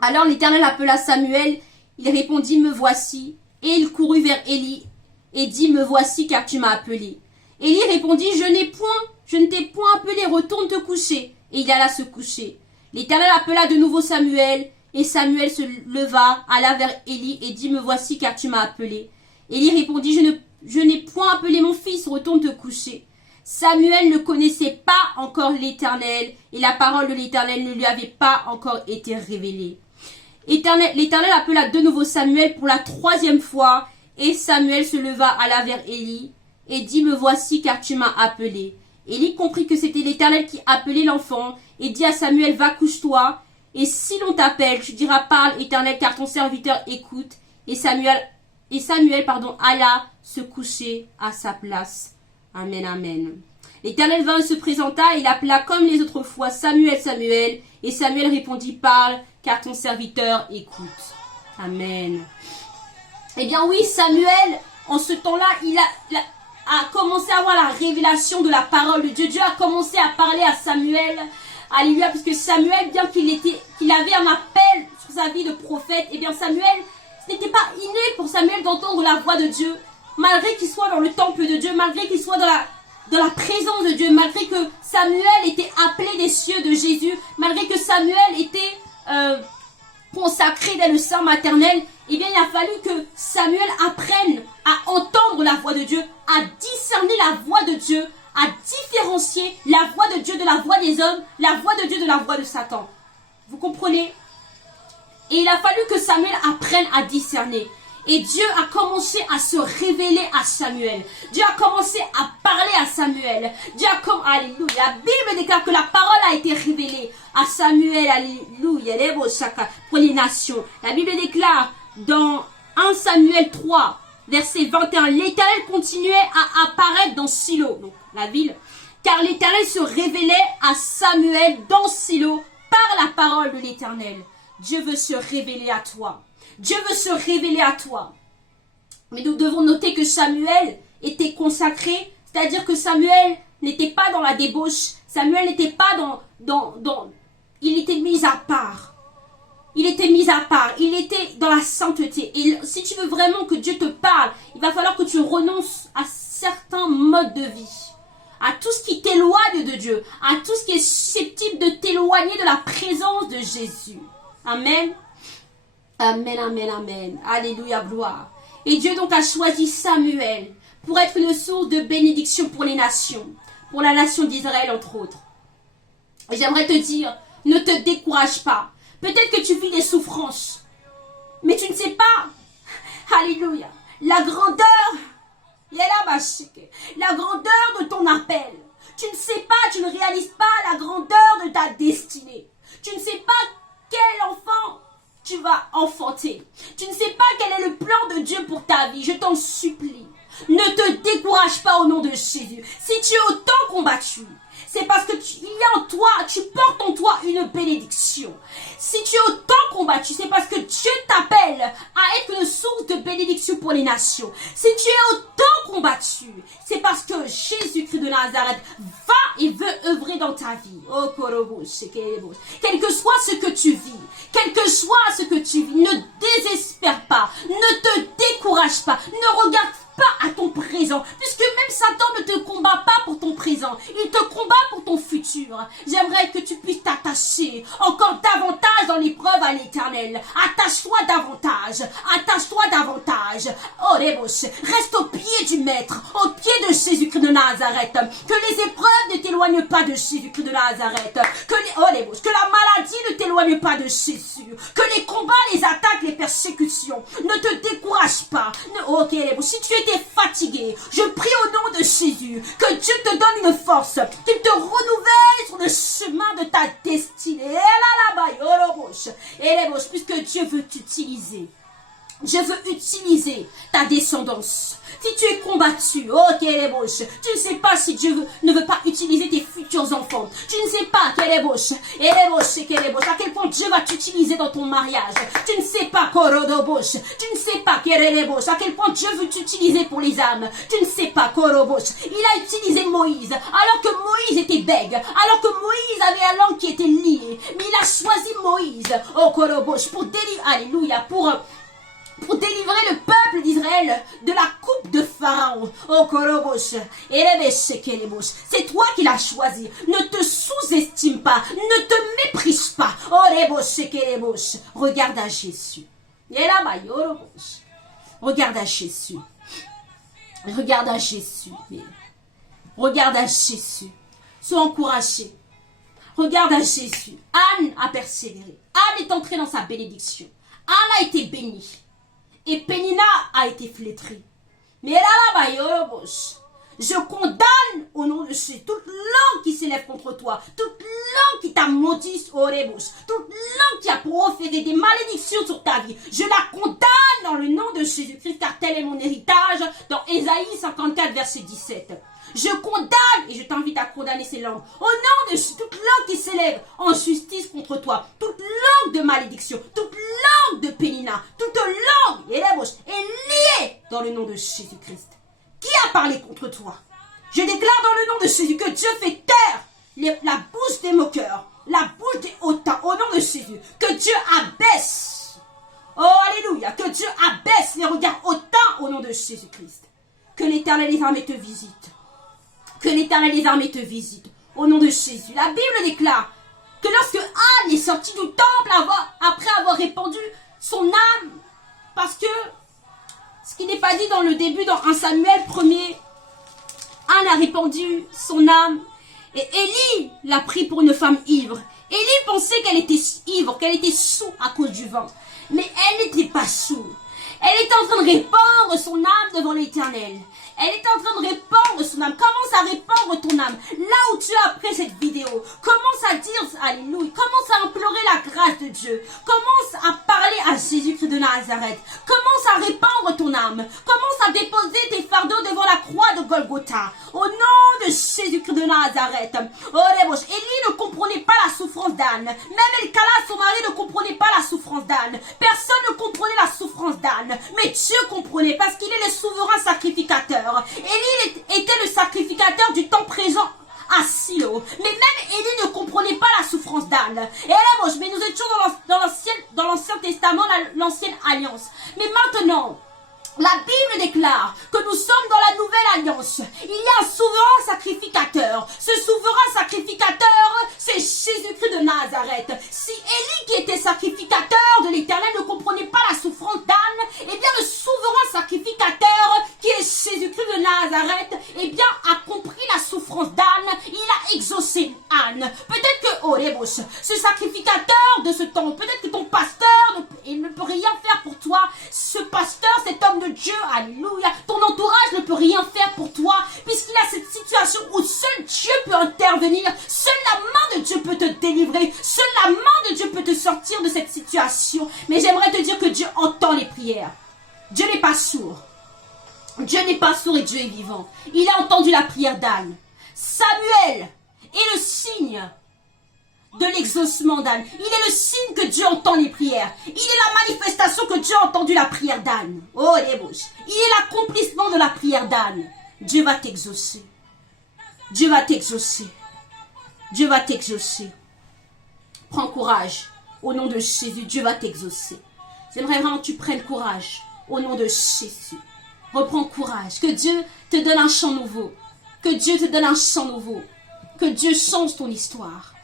Alors l'Éternel appela Samuel. Il répondit, me voici. Et il courut vers Élie et dit, me voici car tu m'as appelé. Élie répondit, je ne t'ai point appelé, retourne te coucher. Et il alla se coucher. L'Éternel appela de nouveau Samuel. Et Samuel se leva, alla vers Élie et dit, me voici car tu m'as appelé. Élie répondit, je n'ai point appelé mon fils, retourne te coucher. Samuel ne connaissait pas encore l'Éternel et la parole de l'Éternel ne lui avait pas encore été révélée. L'Éternel appela de nouveau Samuel pour la 3e fois et Samuel se leva, alla vers Élie et dit, me voici car tu m'as appelé. Élie comprit que c'était l'Éternel qui appelait l'enfant et dit à Samuel, va couche-toi et si l'on t'appelle, tu diras, parle Éternel car ton serviteur écoute. Et Samuel alla se coucher à sa place. Amen, amen. L'Éternel vint et se présenta, et il appela comme les autres fois, Samuel, Samuel. Et Samuel répondit, parle, car ton serviteur écoute. Amen. Eh bien oui, Samuel, en ce temps-là, il a commencé à avoir la révélation de la parole de Dieu. Dieu a commencé à parler à Samuel. Alléluia, puisque Samuel, bien qu'il avait un appel sur sa vie de prophète, eh bien Samuel, ce n'était pas inné pour Samuel d'entendre la voix de Dieu. Malgré qu'il soit dans le temple de Dieu, malgré qu'il soit dans la présence de Dieu, malgré que Samuel était appelé des cieux de Jésus, malgré que Samuel était consacré dès le sein maternel, eh bien il a fallu que Samuel apprenne à entendre la voix de Dieu, à discerner la voix de Dieu, à différencier la voix de Dieu de la voix des hommes, la voix de Dieu de la voix de Satan. Vous comprenez? Et il a fallu que Samuel apprenne à discerner. Et Dieu a commencé à se révéler à Samuel. Dieu a commencé à parler à Samuel. Alléluia. La Bible déclare que la parole a été révélée à Samuel. Alléluia. Pour les nations. La Bible déclare dans 1 Samuel 3, verset 21, l'Éternel continuait à apparaître dans Silo, donc la ville, car l'Éternel se révélait à Samuel dans Silo par la parole de l'Éternel. Dieu veut se révéler à toi. Dieu veut se révéler à toi. Mais nous devons noter que Samuel était consacré, c'est-à-dire que Samuel n'était pas dans la débauche. Samuel n'était pas il était mis à part. Il était mis à part. Il était dans la sainteté. Et si tu veux vraiment que Dieu te parle, il va falloir que tu renonces à certains modes de vie. À tout ce qui t'éloigne de Dieu. À tout ce qui est susceptible de t'éloigner de la présence de Jésus. Amen. Amen, amen, amen. Alléluia, gloire. Et Dieu donc a choisi Samuel pour être une source de bénédiction pour les nations. Pour la nation d'Israël, entre autres. Et j'aimerais te dire, ne te décourage pas. Peut-être que tu vis des souffrances. Mais tu ne sais pas. Alléluia. La grandeur de ton appel. Tu ne sais pas, tu ne réalises pas la grandeur de ta destinée. Tu ne sais pas quel enfant tu vas enfanter. Tu ne sais pas quel est le plan de Dieu pour ta vie. Je t'en supplie. Ne te décourage pas au nom de Jésus. Si tu es autant combattu, c'est parce que il y a en toi, tu portes en toi une bénédiction. Si tu es autant combattu, c'est parce que Dieu t'appelle à être une source de bénédiction pour les nations. Si tu es autant combattu, c'est parce que Jésus-Christ de Nazareth va et veut œuvrer dans ta vie. Oh, quel que soit ce que tu vis, ne désespère pas, ne te décourage pas, ne regarde pas à ton présent, puisque même Satan ne te combat pas pour ton présent, il te combat pour ton futur. J'aimerais que tu puisses t'attacher encore davantage dans l'épreuve à l'Éternel. Attache-toi davantage. Oh, reste au pied du Maître, au pied de Jésus-Christ de Nazareth. Que les épreuves ne t'éloignent pas de Jésus-Christ de Nazareth. Que la maladie ne t'éloigne pas de Jésus. Que les combats, les attaques, les persécutions ne te découragent pas. Si tu étais fatigué, je prie au nom de Jésus que Dieu te donne une force, qu'il te renouvelle sur le chemin de ta destinée. Puisque Dieu veut t'utiliser. Je veux utiliser ta descendance. Si tu es combattu, oh Kélébouche, tu ne sais pas si Dieu ne veut pas utiliser tes futurs enfants. Tu ne sais pas, Kélébouche, à quel point Dieu va t'utiliser dans ton mariage. Tu ne sais pas, Korodobouche, tu ne sais pas, Kélébouche, à quel point Dieu veut t'utiliser pour les âmes. Tu ne sais pas, Korobouche. Il a utilisé Moïse, alors que Moïse était bègue, alors que Moïse avait la langue qui était liée. Mais il a choisi Moïse, oh Korobouche, pour délivrer, alléluia, pour délivrer le peuple d'Israël de la coupe de Pharaon. Oh Korobouche, c'est toi qui l'as choisi. Ne te sous-estime pas, ne te méprise pas. Oh Rebouche, regarde à Jésus. Regarde à Jésus. Regarde à Jésus. Regarde à Jésus. Sois encouragé. Regarde à Jésus. Anne a persévéré. Anne est entrée dans sa bénédiction. Anne a été bénie. Et Pénina a été flétrie. Mais là, je condamne au nom de Jésus toute langue qui s'élève contre toi, toute langue qui t'a maudit au rebouche, toute langue qui a proféré des malédictions sur ta vie. Je la condamne dans le nom de Jésus-Christ, car tel est mon héritage, dans Ésaïe 54, verset 17. Je condamne, et je t'invite à condamner ces langues, au nom de toute langue qui s'élève en justice contre toi, toute langue de malédiction, toute langue de Pénina, toute langue, et la bouche, est liée dans le nom de Jésus-Christ. Qui a parlé contre toi? Je déclare dans le nom de Jésus que Dieu fait taire la bouche des moqueurs, la bouche des hautains, au nom de Jésus, que Dieu abaisse, oh alléluia, que Dieu abaisse les regards hautains au nom de Jésus-Christ. Que l'Éternel des armées te visite. Que l'Éternel des armées te visite. Au nom de Jésus. La Bible déclare que lorsque Anne est sortie du temple après avoir répandu son âme, parce que ce qui n'est pas dit dans le début, dans 1 Samuel 1er, Anne a répandu son âme et Élie l'a pris pour une femme ivre. Élie pensait qu'elle était ivre, qu'elle était saoule à cause du vin. Mais elle n'était pas saoule. Elle était en train de répandre son âme devant l'Éternel. Elle est en train de répandre son âme. Commence à répandre ton âme. Là où tu es après cette vidéo, commence à dire alléluia. Commence à implorer la grâce de Dieu. Commence à parler à Jésus-Christ de Nazareth. Commence à répandre ton âme. Commence à déposer tes fardeaux devant la croix de Golgotha. Au nom de Jésus-Christ de Nazareth. Élie ne comprenait pas la souffrance d'Anne. Même Elkana, son mari, ne comprenait pas la souffrance d'Anne. Personne ne comprenait la souffrance d'Anne. Mais Dieu comprenait parce qu'il est le souverain sacrificateur. Élie était le sacrificateur du temps présent à Silo. Mais même Élie ne comprenait pas la souffrance d'Anne. Et là, mais nous étions dans l'Ancien Testament, l'ancienne alliance. Mais maintenant, la Bible déclare que nous sommes dans la nouvelle alliance. Il y a un souverain sacrificateur. Ce souverain sacrificateur, c'est Jésus-Christ de Nazareth. Si Élie, qui était sacrificateur de l'Éternel, ne comprenait pas la souffrance d'Anne, eh bien le souverain sacrificateur, qui est Jésus-Christ de Nazareth, eh bien a compris la souffrance d'Anne. Il a exaucé Anne. Peut-être que, ce sacrificateur de ce temps, peut-être que ton pasteur, il ne peut rien faire pour toi. Ce pasteur, cet homme de Dieu, alléluia, ton entourage ne peut rien faire pour toi, puisqu'il a cette situation où seul Dieu peut intervenir, seule la main de Dieu peut te délivrer, seule la main de Dieu peut te sortir de cette situation. Mais j'aimerais te dire que Dieu entend les prières. Dieu n'est pas sourd. Dieu n'est pas sourd et Dieu est vivant. Il a entendu la prière d'Anne. Samuel est le signe de l'exaucement d'Anne. Il est le signe que Dieu entend les prières. Il est la manifestation que Dieu a entendu la prière d'Anne. Oh, les bouches. Il est l'accomplissement de la prière d'Anne. Dieu va t'exaucer. Dieu va t'exaucer. Dieu va t'exaucer. Prends courage. Au nom de Jésus, Dieu va t'exaucer. J'aimerais vraiment que tu prennes courage. Au nom de Jésus. Reprends courage. Que Dieu te donne un chant nouveau. Que Dieu te donne un chant nouveau. Que Dieu change ton histoire.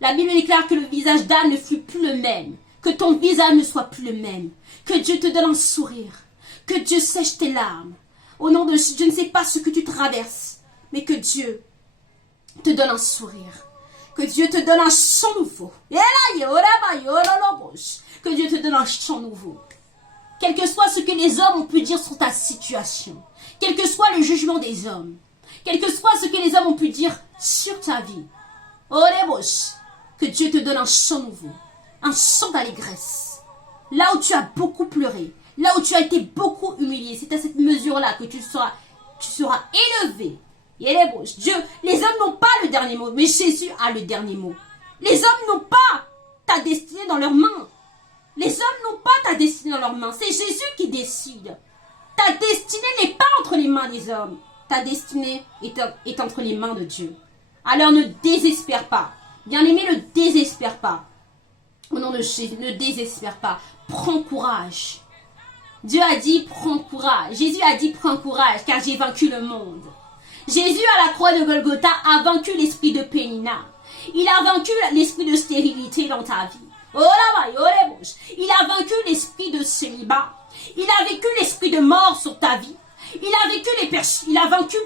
La Bible déclare que le visage d'Anne ne fut plus le même. Que ton visage ne soit plus le même. Que Dieu te donne un sourire. Que Dieu sèche tes larmes. Au nom de Jésus, je ne sais pas ce que tu traverses. Mais que Dieu te donne un sourire. Que Dieu te donne un chant nouveau. Que Dieu te donne un chant nouveau. Quel que soit ce que les hommes ont pu dire sur ta situation. Quel que soit le jugement des hommes. Quel que soit ce que les hommes ont pu dire sur ta vie. Que Dieu te donne un chant nouveau, un chant d'allégresse. Là où tu as beaucoup pleuré, là où tu as été beaucoup humilié, c'est à cette mesure-là que tu seras élevé. Dieu, les hommes n'ont pas le dernier mot, mais Jésus a le dernier mot. Les hommes n'ont pas ta destinée dans leurs mains. Les hommes n'ont pas ta destinée dans leurs mains. C'est Jésus qui décide. Ta destinée n'est pas entre les mains des hommes. Ta destinée est entre les mains de Dieu. Alors ne désespère pas. Bien-aimé, ne désespère pas. Au nom de Jésus, ne désespère pas. Prends courage. Dieu a dit, prends courage. Jésus a dit, prends courage, car j'ai vaincu le monde. Jésus, à la croix de Golgotha, a vaincu l'esprit de Pénina. Il a vaincu l'esprit de stérilité dans ta vie. Il a vaincu l'esprit de célibat. Il a vécu l'esprit de mort sur ta vie. Il a vaincu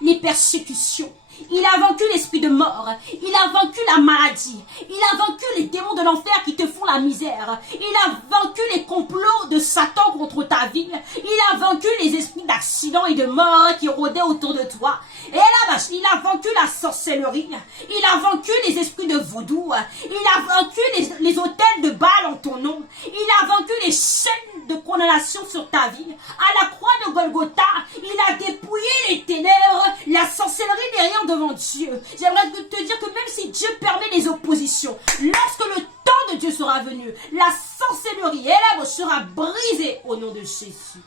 les persécutions. Il a vaincu l'esprit de mort. Il a vaincu la maladie. Il a vaincu les démons de l'enfer qui te font la misère. Il a vaincu les complots de Satan contre ta vie. Il a vaincu les esprits d'accident et de mort qui rôdaient autour de toi. Et là, il a vaincu la sorcellerie. Il a vaincu les esprits de vaudou. Il a vaincu les autels de Baal en ton nom. Il a vaincu les chaînes de condamnation sur ta vie. À la croix de Golgotha, il a dépouillé les ténèbres. La sorcellerie n'est rien devant Dieu. J'aimerais te dire que même si Dieu permet les oppositions, lorsque le temps de Dieu sera venu, la sorcellerie sera brisée au nom de Jésus.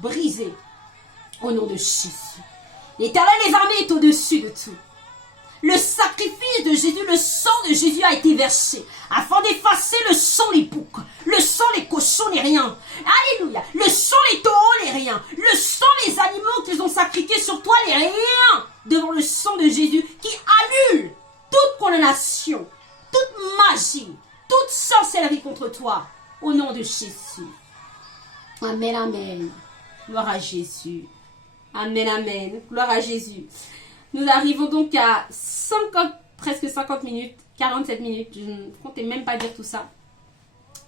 Brisée au nom de Jésus. L'Éternel des armées est au-dessus de tout. Le sacrifice de Jésus, le sang de Jésus a été versé afin d'effacer le sang les boucs, le sang les cochons les riens. Alléluia. Le sang les taureaux les riens, le sang les animaux qu'ils ont sacrifiés sur toi les riens. Devant le sang de Jésus qui annule toute condamnation, toute magie, toute sorcellerie contre toi. Au nom de Jésus. Amen, amen. Gloire à Jésus. Amen, amen. Gloire à Jésus. Nous arrivons donc à presque 50 minutes, 47 minutes. Je ne comptais même pas dire tout ça.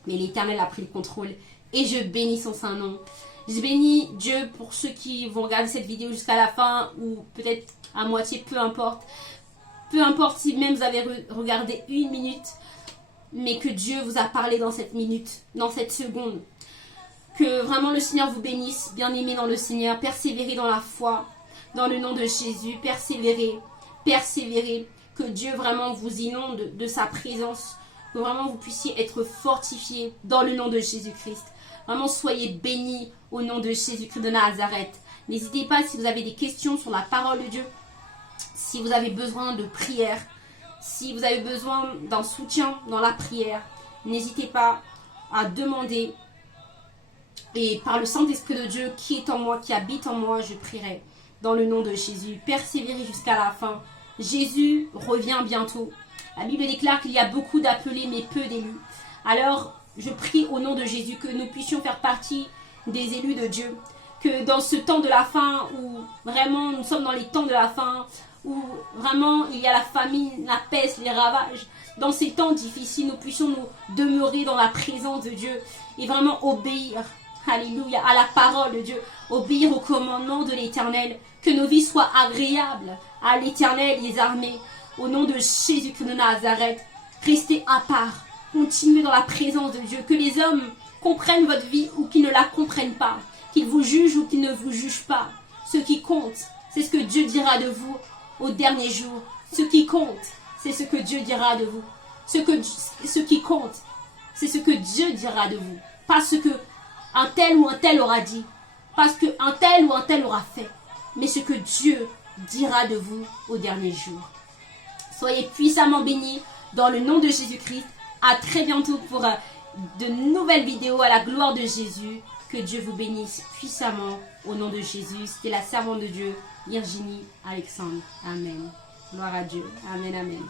Mais l'Éternel a pris le contrôle. Et je bénis son saint nom. Je bénis Dieu pour ceux qui vont regarder cette vidéo jusqu'à la fin. Ou peut-être à moitié, peu importe. Peu importe si même vous avez regardé 1 minute. Mais que Dieu vous a parlé dans cette minute, dans cette seconde. Que vraiment le Seigneur vous bénisse. Bien-aimés dans le Seigneur. Persévérez dans la foi. Dans le nom de Jésus, persévérez, persévérez, que Dieu vraiment vous inonde de sa présence, que vraiment vous puissiez être fortifiés dans le nom de Jésus-Christ. Vraiment soyez bénis au nom de Jésus-Christ de Nazareth. N'hésitez pas si vous avez des questions sur la parole de Dieu, si vous avez besoin de prière, si vous avez besoin d'un soutien dans la prière, n'hésitez pas à demander. Et par le Saint-Esprit de Dieu qui est en moi, qui habite en moi, je prierai. Dans le nom de Jésus, persévérez jusqu'à la fin. Jésus revient bientôt. La Bible déclare qu'il y a beaucoup d'appelés mais peu d'élus. Alors, je prie au nom de Jésus que nous puissions faire partie des élus de Dieu. Que dans ce temps de la fin, où vraiment nous sommes dans les temps de la fin, où vraiment il y a la famine, la peste, les ravages. Dans ces temps difficiles, nous puissions nous demeurer dans la présence de Dieu et vraiment obéir. Alléluia, à la parole de Dieu, obéir au commandement de l'Éternel, que nos vies soient agréables à l'Éternel des armées, au nom de Jésus-Christ de Nazareth. Restez à part, continuez dans la présence de Dieu, que les hommes comprennent votre vie ou qu'ils ne la comprennent pas, qu'ils vous jugent ou qu'ils ne vous jugent pas. Ce qui compte, c'est ce que Dieu dira de vous au dernier jour. Ce qui compte, c'est ce que Dieu dira de vous. Ce qui compte, c'est ce que Dieu dira de vous, pas ce que un tel ou un tel aura dit, parce qu'un tel ou un tel aura fait, mais ce que Dieu dira de vous au dernier jour. Soyez puissamment bénis dans le nom de Jésus-Christ. À très bientôt pour de nouvelles vidéos à la gloire de Jésus. Que Dieu vous bénisse puissamment au nom de Jésus. C'était la servante de Dieu, Virginie Alexandre. Amen. Gloire à Dieu. Amen, amen.